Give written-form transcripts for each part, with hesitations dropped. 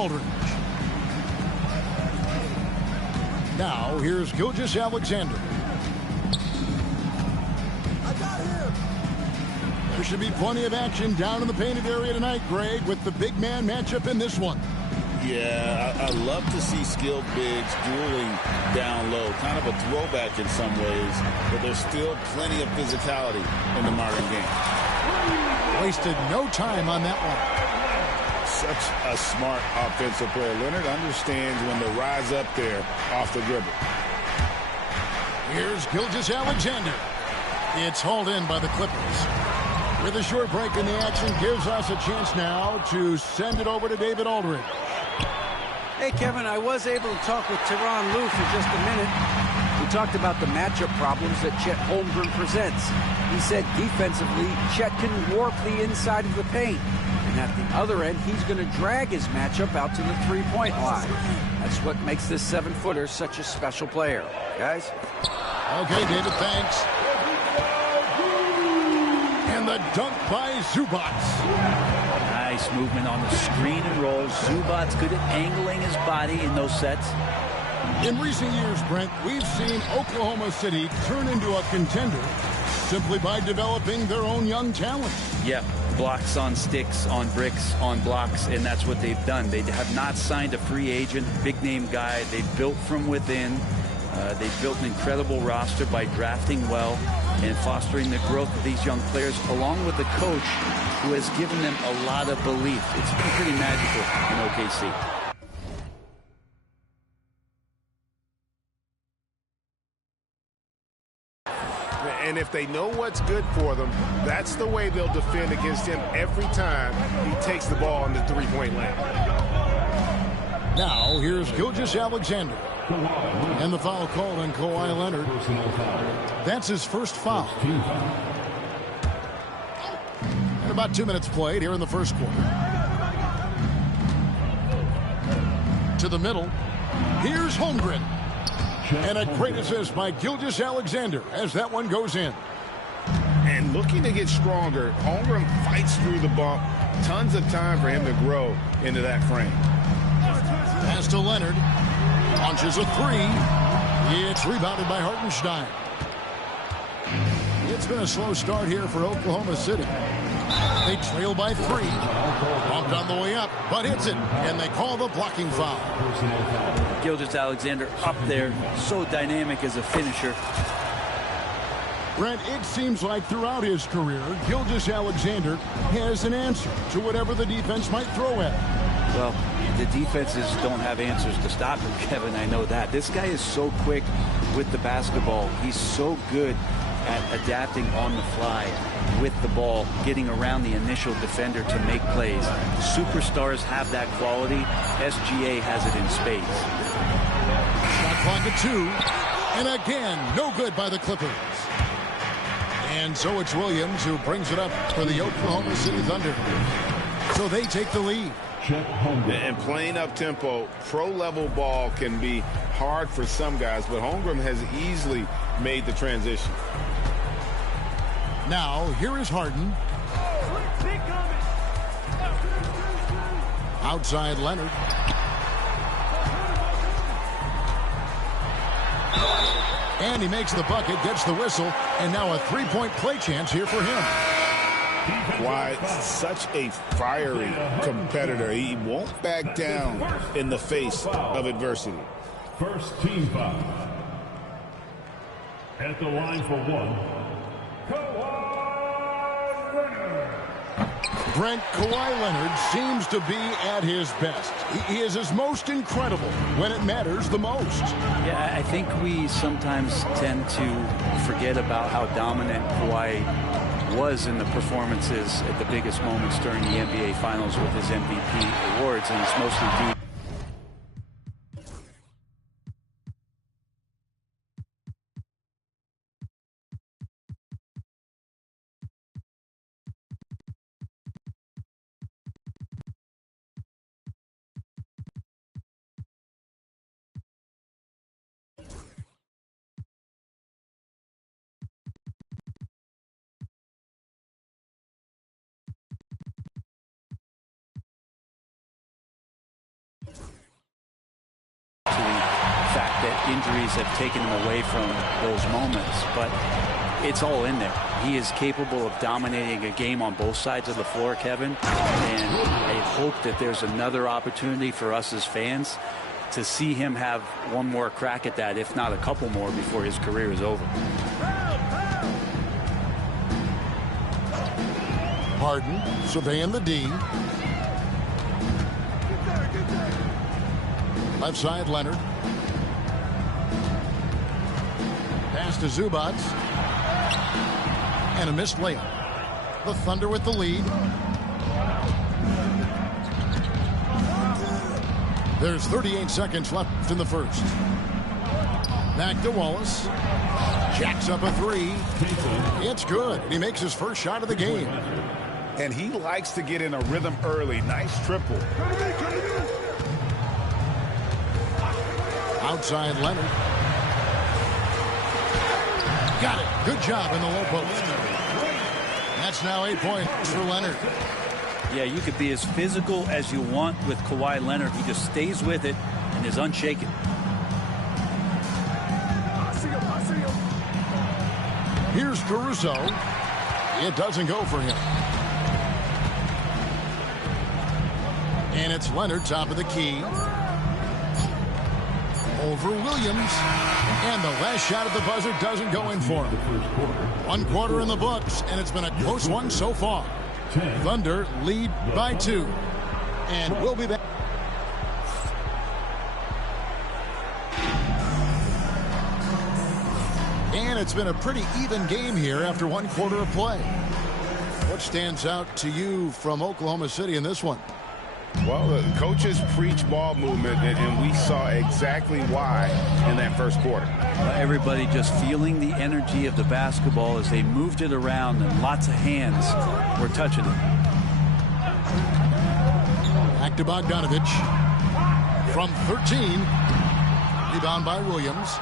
Aldridge. Now, here's Gilgeous-Alexander. There should be plenty of action down in the painted area tonight, Greg, with the big man matchup in this one. Yeah, I love to see skilled bigs dueling down low. Kind of a throwback in some ways, but there's still plenty of physicality in the modern game. Wasted no time on that one. Such a smart offensive player. Leonard understands when to rise up there off the dribble. Here's Gilgeous-Alexander. It's hauled in by the Clippers. With a short break in the action, gives us a chance now to send it over to David Aldridge. Hey, Kevin, I was able to talk with Tyronn Lue for just a minute. We talked about the matchup problems that Chet Holmgren presents. He said defensively, Chet can warp the inside of the paint. And at the other end, he's going to drag his matchup out to the three-point line. That's what makes this 7-footer such a special player. Guys? Okay, David, thanks. And the dunk by Zubac. Nice movement on the screen and roll. Zubac's good at angling his body in those sets. In recent years, Brent, we've seen Oklahoma City turn into a contender simply by developing their own young talent. Yeah, blocks on sticks, on bricks, on blocks, and that's what they've done. They have not signed a free agent, big-name guy. They've built from within. They've built an incredible roster by drafting well and fostering the growth of these young players, along with the coach who has given them a lot of belief. It's been pretty magical in OKC. And if they know what's good for them, that's the way they'll defend against him every time he takes the ball in the three-point lane. Now, here's Gilgeous-Alexander. And the foul called on Kawhi Leonard. That's his first foul. And about 2 minutes played here in the first quarter. To the middle. Here's Holmgren. And a great assist by Gilgeous-Alexander as that one goes in. And looking to get stronger, Holmgren fights through the bump. Tons of time for him to grow into that frame. Pass to Leonard. Launches a three. It's rebounded by Hartenstein. It's been a slow start here for Oklahoma City. They trail by 3. Bumped on the way up, but hits it, and they call the blocking foul. Gilgeous-Alexander up there, so dynamic as a finisher. Brent, it seems like throughout his career, Gilgeous-Alexander has an answer to whatever the defense might throw at him. Well, the defenses don't have answers to stop him, Kevin. I know that. This guy is so quick with the basketball. He's so good at adapting on the fly with the ball, getting around the initial defender to make plays. Superstars have that quality. SGA has it in spades. Shot clock at 2. And again, no good by the Clippers. And so it's Williams who brings it up for the Oklahoma City Thunder. So they take the lead. And playing up-tempo, pro-level ball can be hard for some guys, but Holmgren has easily made the transition. Now, here is Harden. Outside Leonard. And he makes the bucket, gets the whistle, and now a three-point play chance here for him. Why, such a fiery competitor. He won't back down in the face of adversity. First team foul. At the line for 1, Kawhi Leonard. Brent, Kawhi Leonard seems to be at his best. He is his most incredible when it matters the most. Yeah, I think we sometimes tend to forget about how dominant Kawhi was in the performances at the biggest moments during the NBA Finals with his MVP awards, and it's mostly due that injuries have taken him away from those moments, but it's all in there. He is capable of dominating a game on both sides of the floor, Kevin, and I hope that there's another opportunity for us as fans to see him have one more crack at that, if not a couple more, before his career is over. Harden surveying the D. Left side, Leonard. Pass to Zubac. And a missed layup. The Thunder with the lead. There's 38 seconds left in the first. Back to Wallace. Jacks up a three. It's good. He makes his first shot of the game. And he likes to get in a rhythm early. Nice triple. Outside Leonard. Got it. Good job in the low post. That's now 8 points for Leonard. Yeah, you could be as physical as you want with Kawhi Leonard. He just stays with it and is unshaken. Here's Caruso. It doesn't go for him. And it's Leonard, top of the key. Over Williams. And the last shot at the buzzer doesn't go in for him. 1 quarter in the books, and it's been a close one so far. Thunder lead by 2. And we'll be back. And it's been a pretty even game here after 1 quarter of play. What stands out to you from Oklahoma City in this one? Well, the coaches preach ball movement, and we saw exactly why in that first quarter. Everybody just feeling the energy of the basketball as they moved it around, and lots of hands were touching it. Back to Bogdanovic. From 13. Rebound by Williams.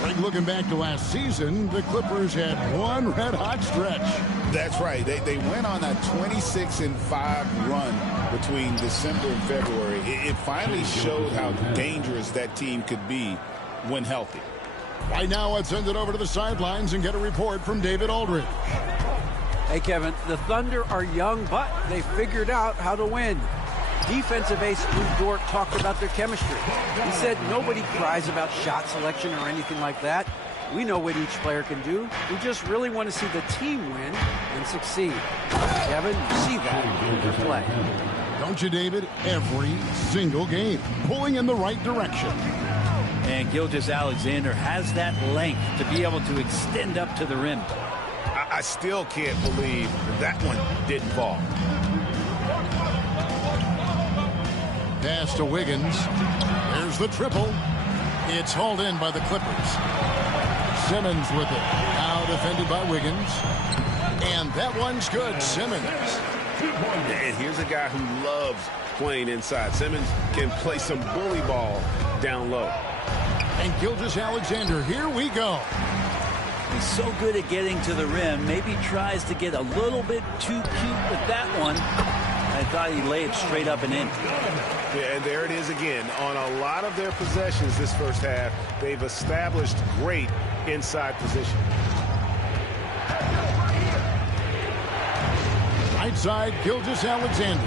Greg, looking back to last season, the Clippers had one red-hot stretch. That's right. They went on a 26-5 run between December and February. It finally showed how dangerous that team could be when healthy. Right now, let's send it over to the sidelines and get a report from David Aldridge. Hey, Kevin, the Thunder are young, but they figured out how to win. Defensive ace Lou Dort talked about their chemistry. He said nobody cries about shot selection or anything like that. We know what each player can do. We just really want to see the team win and succeed. Kevin, you see that in their play. Don't you, David? Every single game, pulling in the right direction. And Gilgeous-Alexander has that length to be able to extend up to the rim. I still can't believe that one didn't fall. Pass to Wiggins. There's the triple. It's hauled in by the Clippers. Simmons with it. Now defended by Wiggins. And that one's good. Simmons. And here's a guy who loves playing inside. Simmons can play some bully ball down low. And Gilgeous-Alexander, here we go. He's so good at getting to the rim. Maybe tries to get a little bit too cute with that one. I thought he laid straight up and in. Yeah, and there it is again. On a lot of their possessions this first half, they've established great inside position. Right side, Gilgeous-Alexander.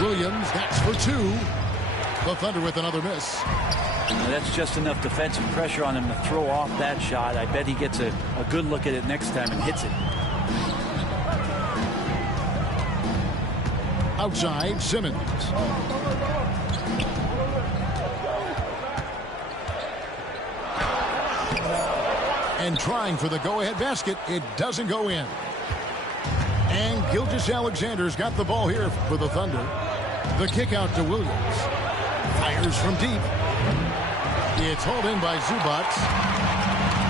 Williams, that's for 2. The Thunder with another miss. That's just enough defensive pressure on him to throw off that shot. I bet he gets a good look at it next time and hits it. Outside, Simmons. And trying for the go-ahead basket. It doesn't go in. And Gilgeous-Alexander's got the ball here for the Thunder. The kick out to Williams. Fires from deep. It's hauled in by Zubac.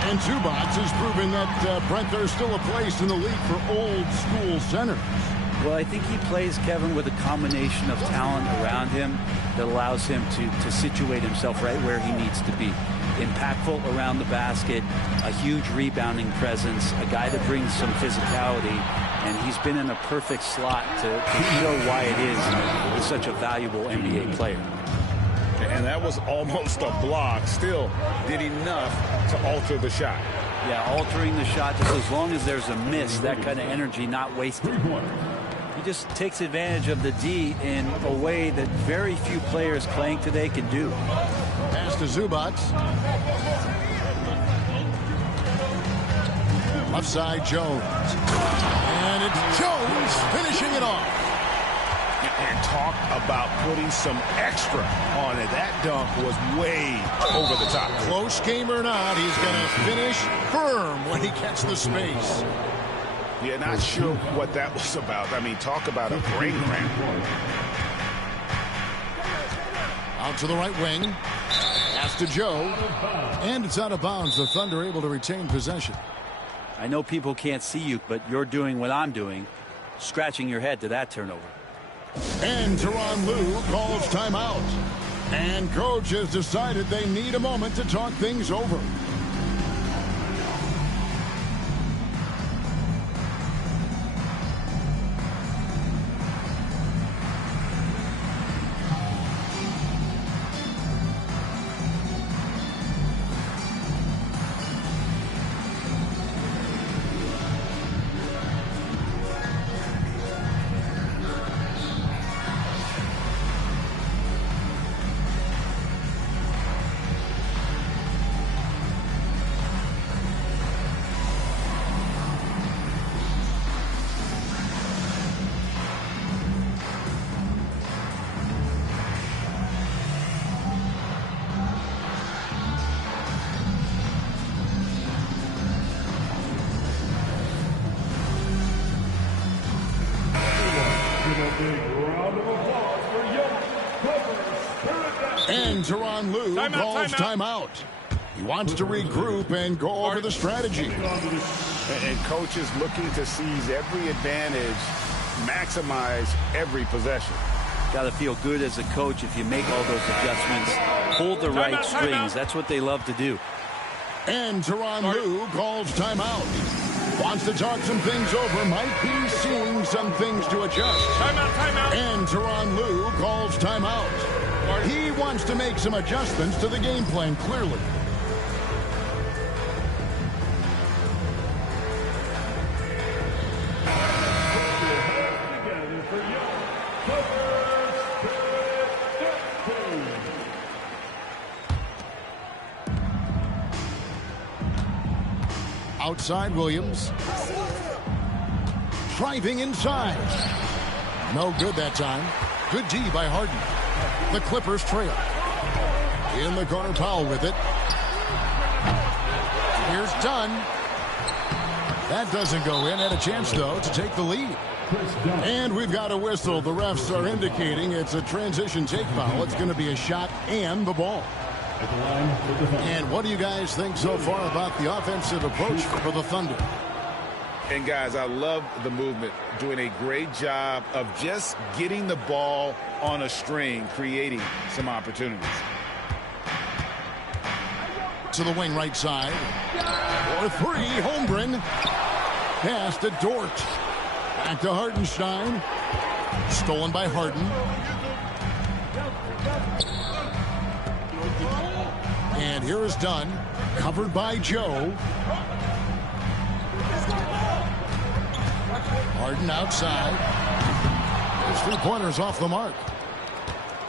And Zubac has proven that, Brent, there's still a place in the league for old-school centers. Well, I think he plays, Kevin, with a combination of talent around him that allows him to situate himself right where he needs to be. Impactful around the basket, a huge rebounding presence, a guy that brings some physicality, and he's been in a perfect slot to show why it is he's such a valuable NBA player. And that was almost a block. Still did enough to alter the shot. Yeah, altering the shot just as long as there's a miss, that kind of energy not wasted. He just takes advantage of the D in a way that very few players playing today can do. Pass to Zubac. Left side, Jones. And it's Jones finishing it off. And talk about putting some extra on it. That dunk was way over the top. Close game or not, he's going to finish firm when he gets the space. Yeah, not sure what that was about. I mean, talk about a brain cramp. Out to the right wing. Pass to Joe. And it's out of bounds. The Thunder able to retain possession. I know people can't see you, but you're doing what I'm doing, scratching your head to that turnover. And Tyronn Lue calls timeout. And coach has decided they need a moment to talk things over. And Tyronn Lue calls timeout. He wants to regroup and go over the strategy. And coach is looking to seize every advantage, maximize every possession. Got to feel good as a coach if you make all those adjustments. Hold the right strings. That's what they love to do. And Tyronn Lue calls timeout. Wants to talk some things over. Might be seeing some things to adjust. Timeout. And Tyronn Lue calls timeout. He wants to make some adjustments to the game plan, clearly. Outside Williams. Driving inside. No good that time. Good D by Harden. The Clippers trail. In the corner, Powell with it. Here's Dunn. That doesn't go in. Had a chance, though, to take the lead. And we've got a whistle. The refs are indicating it's a transition take foul. It's going to be a shot and the ball. And what do you guys think so far about the offensive approach for the Thunder? And guys, I love the movement, doing a great job of just getting the ball on a string, creating some opportunities. To the wing right side. For three, Holmgren. Pass to Dort. Back to Hartenstein. Stolen by Harden. And here is Dunn. Covered by Joe. Harden outside. His three-pointers off the mark.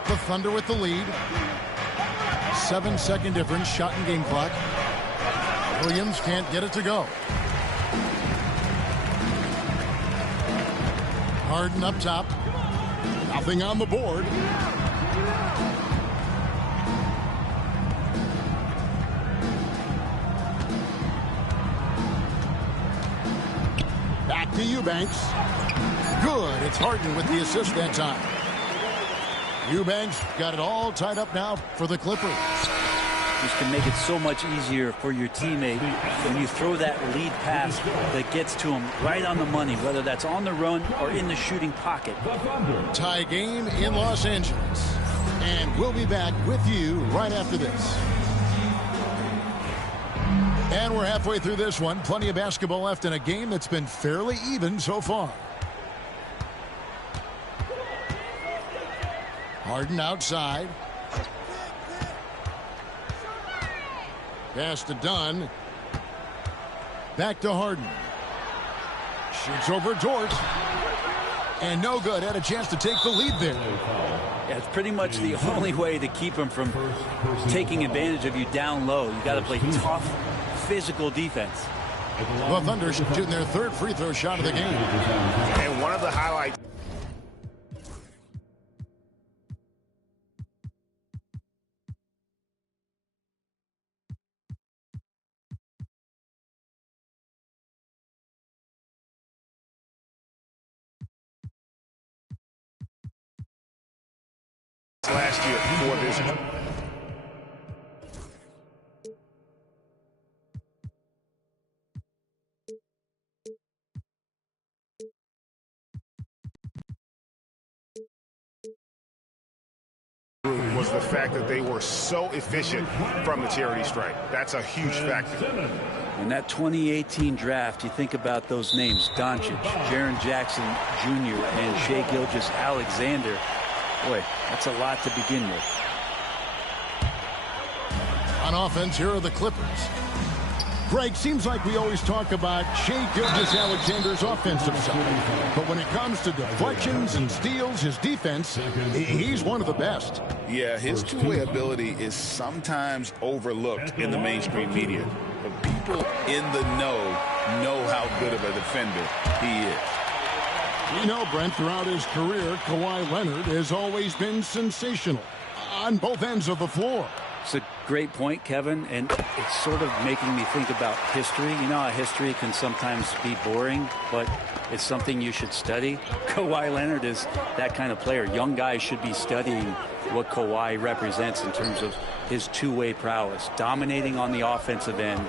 The Thunder with the lead. 7-second difference, shot and game clock. Williams can't get it to go. Harden up top. Nothing on the board. Back to Eubanks. Good. It's Harden with the assist that time. Eubanks got it all tied up now for the Clippers. This can make it so much easier for your teammate when you throw that lead pass that gets to him right on the money, whether that's on the run or in the shooting pocket. Tie game in Los Angeles. And we'll be back with you right after this. And we're halfway through this one. Plenty of basketball left in a game that's been fairly even so far. Harden outside. Pass to Dunn. Back to Harden. Shoots over Dort. And no good. Had a chance to take the lead there. Yeah, it's pretty much the only way to keep him from taking advantage of you down low. You got to play tough, physical defense. The Thunder shooting their third free throw shot of the game. And one of the highlights. Last year for this. Was the fact that they were so efficient from the charity stripe. That's a huge factor. In that 2018 draft, you think about those names: Doncic, Jaren Jackson Jr., and Shai Gilgeous-Alexander. Boy, that's a lot to begin with. On offense, here are the Clippers. Greg, seems like we always talk about Shai Gilgeous-Alexander's offensive side. But when it comes to deflections and steals, his defense, he's one of the best. Yeah, his two-way ability is sometimes overlooked in the mainstream media. But people in the know how good of a defender he is. You know, Brent, throughout his career, Kawhi Leonard has always been sensational on both ends of the floor. It's a great point, Kevin, and it's sort of making me think about history. You know how history can sometimes be boring, but it's something you should study. Kawhi Leonard is that kind of player. Young guys should be studying what Kawhi represents in terms of his two-way prowess, dominating on the offensive end,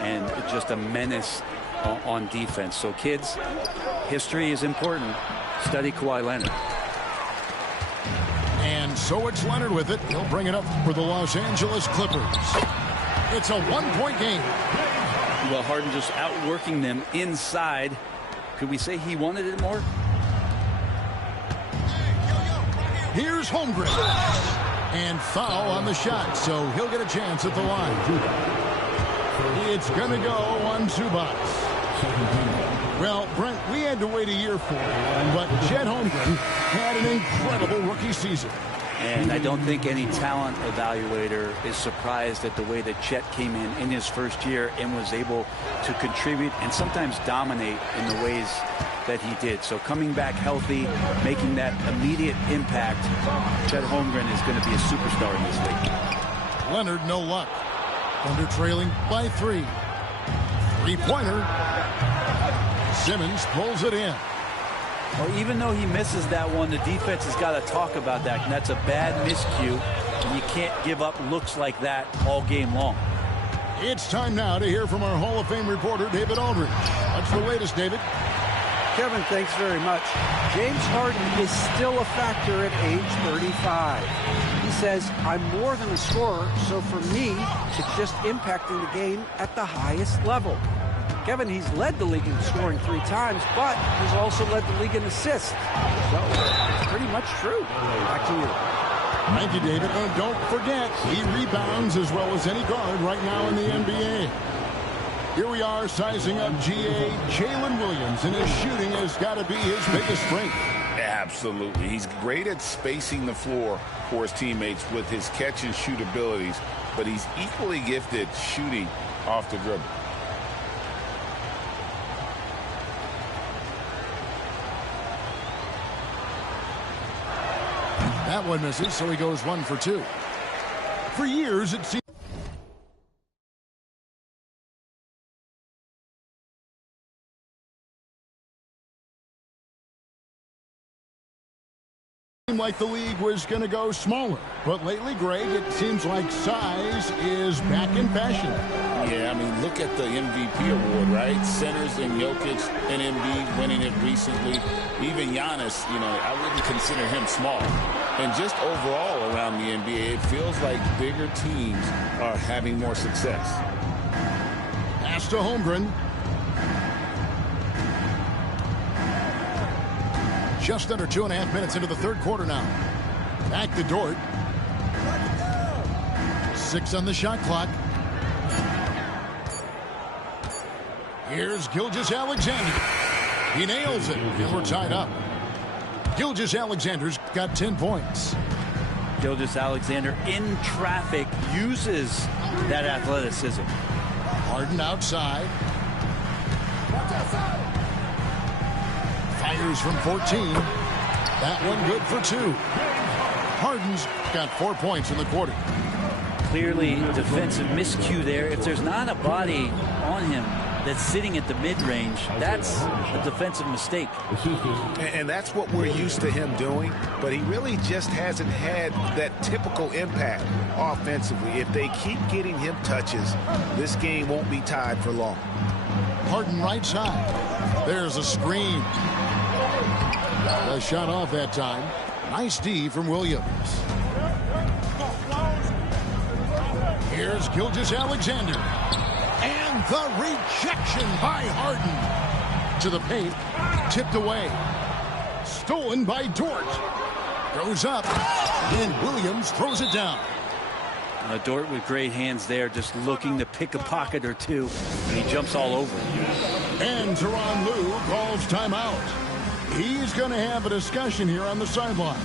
and just a menace on defense. So, kids, history is important. Study Kawhi Leonard. And so it's Leonard with it. He'll bring it up for the Los Angeles Clippers. It's a one-point game. Well, Harden just outworking them inside. Could we say he wanted it more? Here's Holmgren. And foul on the shot, so he'll get a chance at the line. It's going to go on Zubac. Well, Brent, we had to wait a year for it, but Chet Holmgren had an incredible rookie season. And I don't think any talent evaluator is surprised at the way that Chet came in his first year and was able to contribute and sometimes dominate in the ways that he did. So coming back healthy, making that immediate impact, Chet Holmgren is going to be a superstar in this league. Leonard, no luck. Thunder trailing by 3. Three-pointer. Simmons pulls it in. Well, even though he misses that one, the defense has got to talk about that. And that's a bad miscue. And you can't give up looks like that all game long. It's time now to hear from our Hall of Fame reporter, David Aldridge. What's the latest, David? Kevin, thanks very much. James Harden is still a factor at age 35. He says, I'm more than a scorer, so for me, it's just impacting the game at the highest level. Kevin, he's led the league in scoring 3 times, but he's also led the league in assists. So it's pretty much true. Back to you. Thank you, David. And don't forget, he rebounds as well as any guard right now in the NBA. Here we are sizing up GA Jalen Williams, and his shooting has got to be his biggest strength. Absolutely. He's great at spacing the floor for his teammates with his catch and shoot abilities, but he's equally gifted shooting off the dribble. That one misses, so he goes 1 for 2. For years, it seemed like the league was going to go smaller. But lately, Greg, it seems like size is back in fashion. Yeah, I mean, look at the MVP award, right? Centers and Jokic and Embiid winning it recently. Even Giannis, you know, I wouldn't consider him small. And just overall around the NBA, it feels like bigger teams are having more success. Pass to Holmgren. Just under 2.5 minutes into the third quarter now. Back to Dort. 6 on the shot clock. Here's Gilgeous-Alexander. He nails it, and we're tied up. Gilgeous-Alexander's got 10 points. Gilgeous-Alexander in traffic uses that athleticism. Harden outside. Fires from 14. That one good for 2. Harden's got 4 points in the quarter. Clearly defensive miscue there. If there's not a body on him that's sitting at the mid-range, that's a defensive mistake. And that's what we're used to him doing, but he really just hasn't had that typical impact offensively. If they keep getting him touches, this game won't be tied for long. Harden right side. There's a screen. A shot off that time. Nice D from Williams. Here's Gilgeous-Alexander. And the rejection by Harden. To the paint. Tipped away. Stolen by Dort. Goes up. And Williams throws it down. Dort with great hands there, just looking to pick a pocket or two. And he jumps all over. And Tyronn Lue calls timeout. He's going to have a discussion here on the sideline.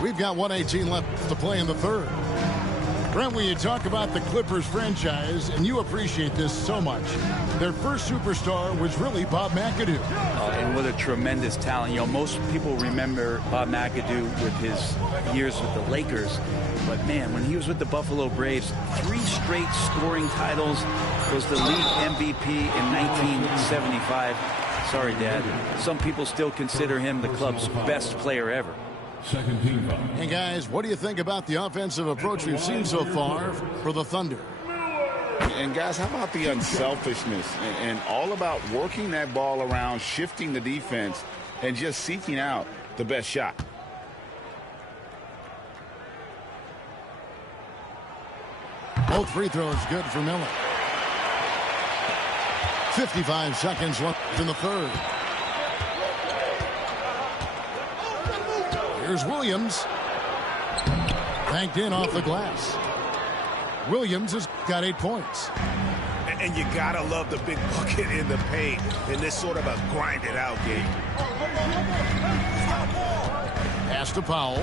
We've got 1:18 left to play in the third. Brent, when you talk about the Clippers franchise, and you appreciate this so much, their first superstar was really Bob McAdoo. And what a tremendous talent. You know, most people remember Bob McAdoo with his years with the Lakers. But, man, when he was with the Buffalo Braves, 3 straight scoring titles, was the league MVP in 1975. Sorry, Dad. Some people still consider him the club's best player ever. Second team foul. Hey, guys, what do you think about the offensive approach we've seen so far for the Thunder? And, guys, how about the unselfishness and all about working that ball around, shifting the defense, and just seeking out the best shot? Both free throws good for Miller. 55 seconds left in the third. Here's Williams. Banked in off the glass. Williams has got 8 points. And you gotta love the big bucket in the paint in this sort of a grind-it-out game. Pass to Powell.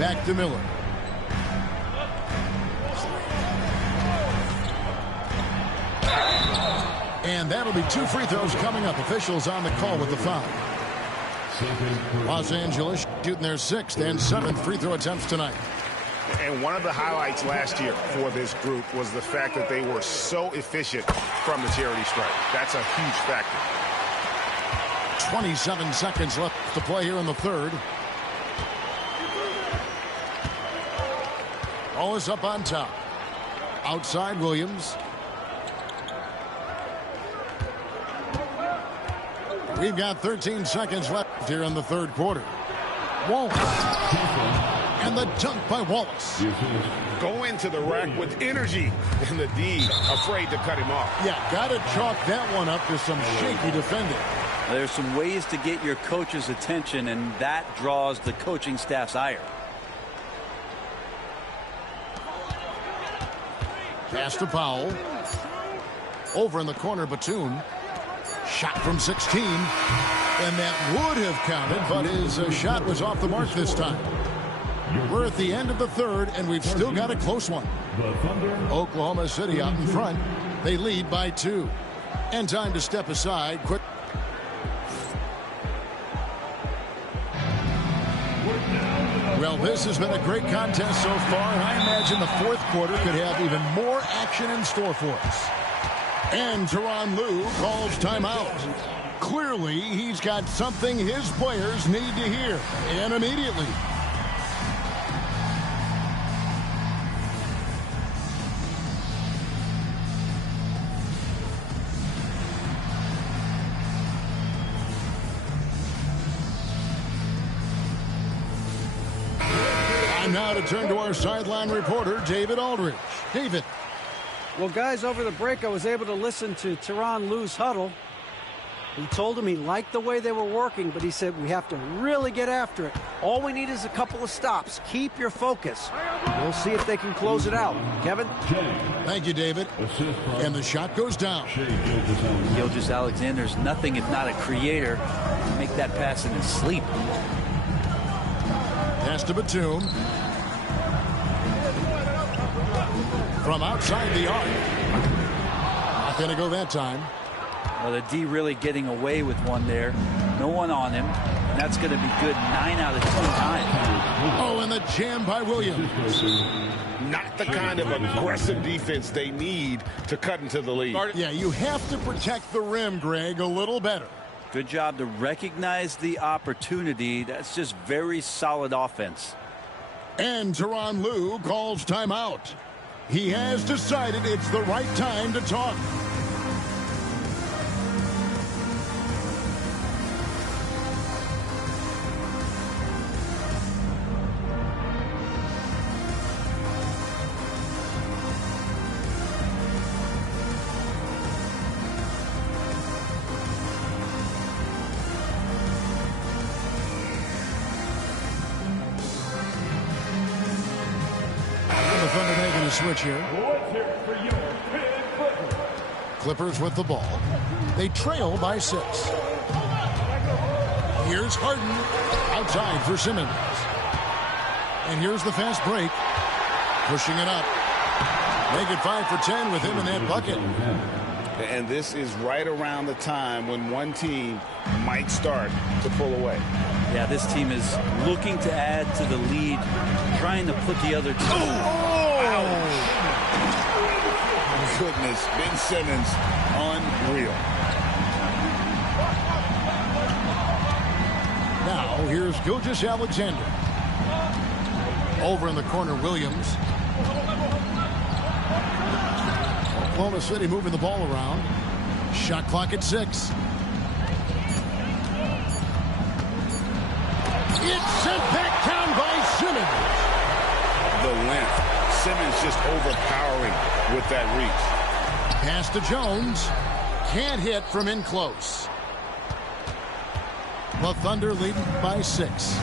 Back to Miller. And that'll be 2 free throws coming up. Officials on the call with the foul. Los Angeles shooting their 6th and 7th free throw attempts tonight. And one of the highlights last year for this group was the fact that they were so efficient from the charity stripe. That's a huge factor. 27 seconds left to play here in the third. Ball is up on top. Outside Williams. We've got 13 seconds left here in the third quarter. Wallace. And the dunk by Wallace. Go into the rack with energy. And the D afraid to cut him off. Yeah, got to chalk that one up to some shaky defending. There's some ways to get your coach's attention, and that draws the coaching staff's ire. Pass to Powell. Over in the corner, Batum. Shot from 16. And that would have counted, but his shot was off the mark this time. We're at the end of the third, and we've still got a close one. Oklahoma City out in front. They lead by 2. And time to step aside. Quick. Well, this has been a great contest so far, and I imagine the fourth quarter could have even more action in store for us. And Tyronn Lue calls timeout. Clearly, he's got something his players need to hear, and immediately. Now to turn to our sideline reporter, David Aldridge. David. Well, guys, over the break, I was able to listen to Tyronn Lue's huddle. He told him he liked the way they were working, but he said we have to really get after it. All we need is a couple of stops. Keep your focus. We'll see if they can close it out. Kevin? Thank you, David. And the shot goes down. Gilgeous-Alexander's nothing if not a creator. Make that pass in his sleep. Pass to Batum. From outside the arc. Not going to go that time. Well, the D really getting away with one there. No one on him. And that's going to be good 9 out of 10 times. Oh, and the jam by Williams. Not the kind of aggressive defense they need to cut into the lead. Yeah, you have to protect the rim, Greg, a little better. Good job to recognize the opportunity. That's just very solid offense. And Tyronn Lue calls timeout. He has decided it's the right time to talk. Switch here. Clippers with the ball. They trail by 6. Here's Harden outside for Simmons. And here's the fast break. Pushing it up. Make it 5 for 10 with him in that bucket. And this is right around the time when one team might start to pull away. Yeah, this team is looking to add to the lead, trying to put the other team. Goodness, Ben Simmons, unreal. Now, here's Gilgeous-Alexander. Over in the corner, Williams. Oklahoma City moving the ball around. Shot clock at 6. It's sent back down by Simmons. The length. Simmons just overpowering with that reach. Pass to Jones. Can't hit from in close. The Thunder leading by 6.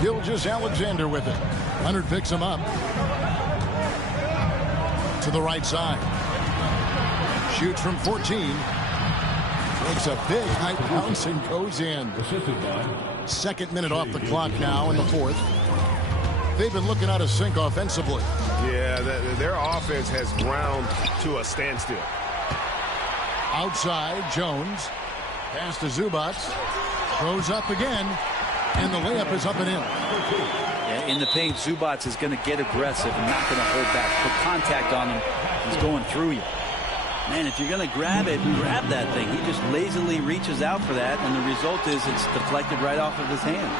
Gilgeous-Alexander with it. Leonard picks him up. To the right side. Shoots from 14. Makes a big high bounce and goes in. 2nd minute off the clock now in the 4th. They've been looking out of sync offensively. Yeah, their offense has ground to a standstill. Outside, Jones. Pass to Zubac. Throws up again. And the layup is up and in. Yeah, in the paint, Zubac is going to get aggressive and not going to hold back. Put contact on him. He's going through you. Man, if you're going to grab it, grab that thing. He just lazily reaches out for that, and the result is it's deflected right off of his hand.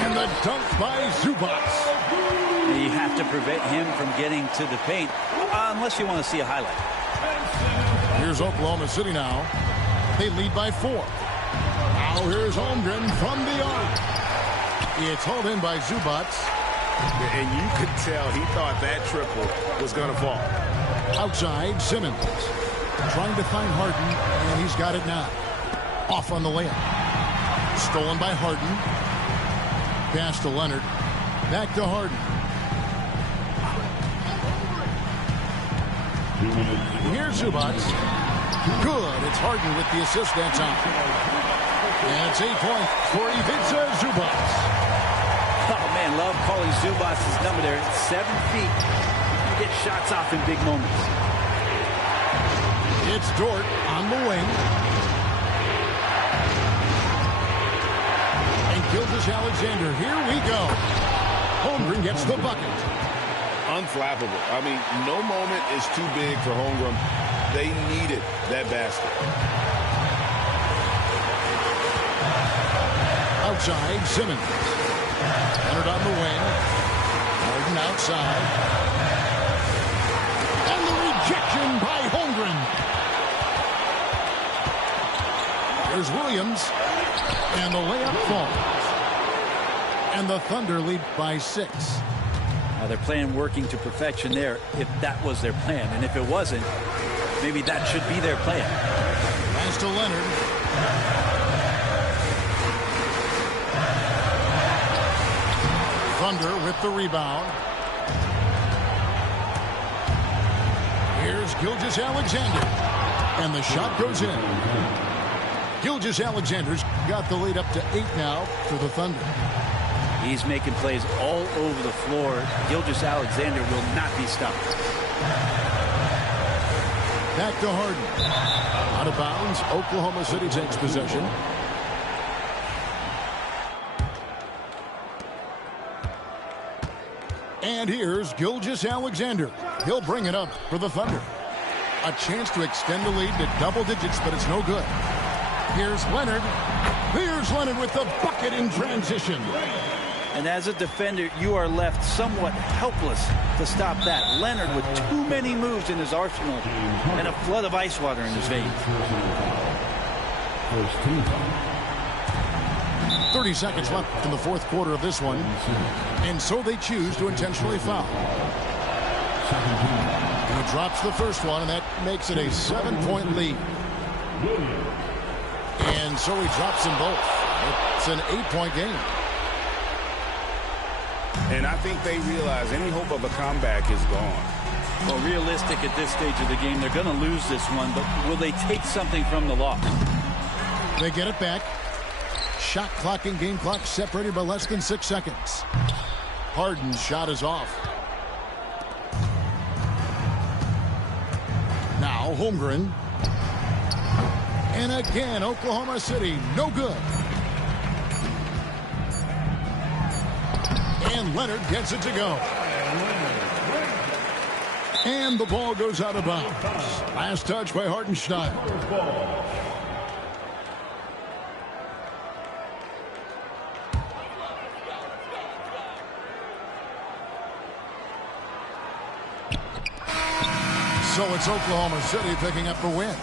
And the dunk by Zubac. You have to prevent him from getting to the paint, unless you want to see a highlight. Here's Oklahoma City now. They lead by 4. Now here's Holmgren from the arc. It's hauled in by Zubac. And you could tell he thought that triple was going to fall. Outside, Simmons. Trying to find Harden, and he's got it now. Off on the layup. Stolen by Harden. Pass to Leonard. Back to Harden. Here's Zubac. Good. It's Harden with the assist that time. And it's 8 points for Ivica Zubac. Oh, man, love calling Zubac's number there. It's 7 feet. You get shots off in big moments. It's Dort on the wing. And Gilgeous-Alexander. Here we go. Holmgren gets the bucket. Unflappable. I mean, no moment is too big for Holmgren. They needed that basket. Outside, Simmons. Leonard on the wing. Harden outside. And the rejection by Holmgren. There's Williams. And the layup falls. And the Thunder lead by 6. Now they're playing working to perfection there if that was their plan. And if it wasn't, maybe that should be their plan. Pass to Leonard. Thunder with the rebound. Here's Gilgeous-Alexander. And the shot goes in. Gilgeous-Alexander's got the lead up to 8 now for the Thunder. He's making plays all over the floor. Gilgeous-Alexander will not be stopped. Back to Harden. Out of bounds. Oklahoma City takes possession. And here's Gilgeous-Alexander. He'll bring it up for the Thunder. A chance to extend the lead to double digits, but it's no good. Here's Leonard. Here's Leonard with the bucket in transition. And as a defender, you are left somewhat helpless to stop that. Leonard with too many moves in his arsenal and a flood of ice water in his veins. 30 seconds left in the fourth quarter of this one. And so they choose to intentionally foul. And he drops the first one, and that makes it a 7-point lead. And so he drops them both. It's an 8-point game. And I think they realize any hope of a comeback is gone. Well, realistic at this stage of the game, they're going to lose this one, but will they take something from the loss? They get it back. Shot clock and game clock separated by less than 6 seconds. Harden's shot is off. Now Holmgren. And again, Oklahoma City, no good. And Leonard gets it to go. And the ball goes out of bounds. Last touch by Hartenstein. So it's Oklahoma City picking up the win.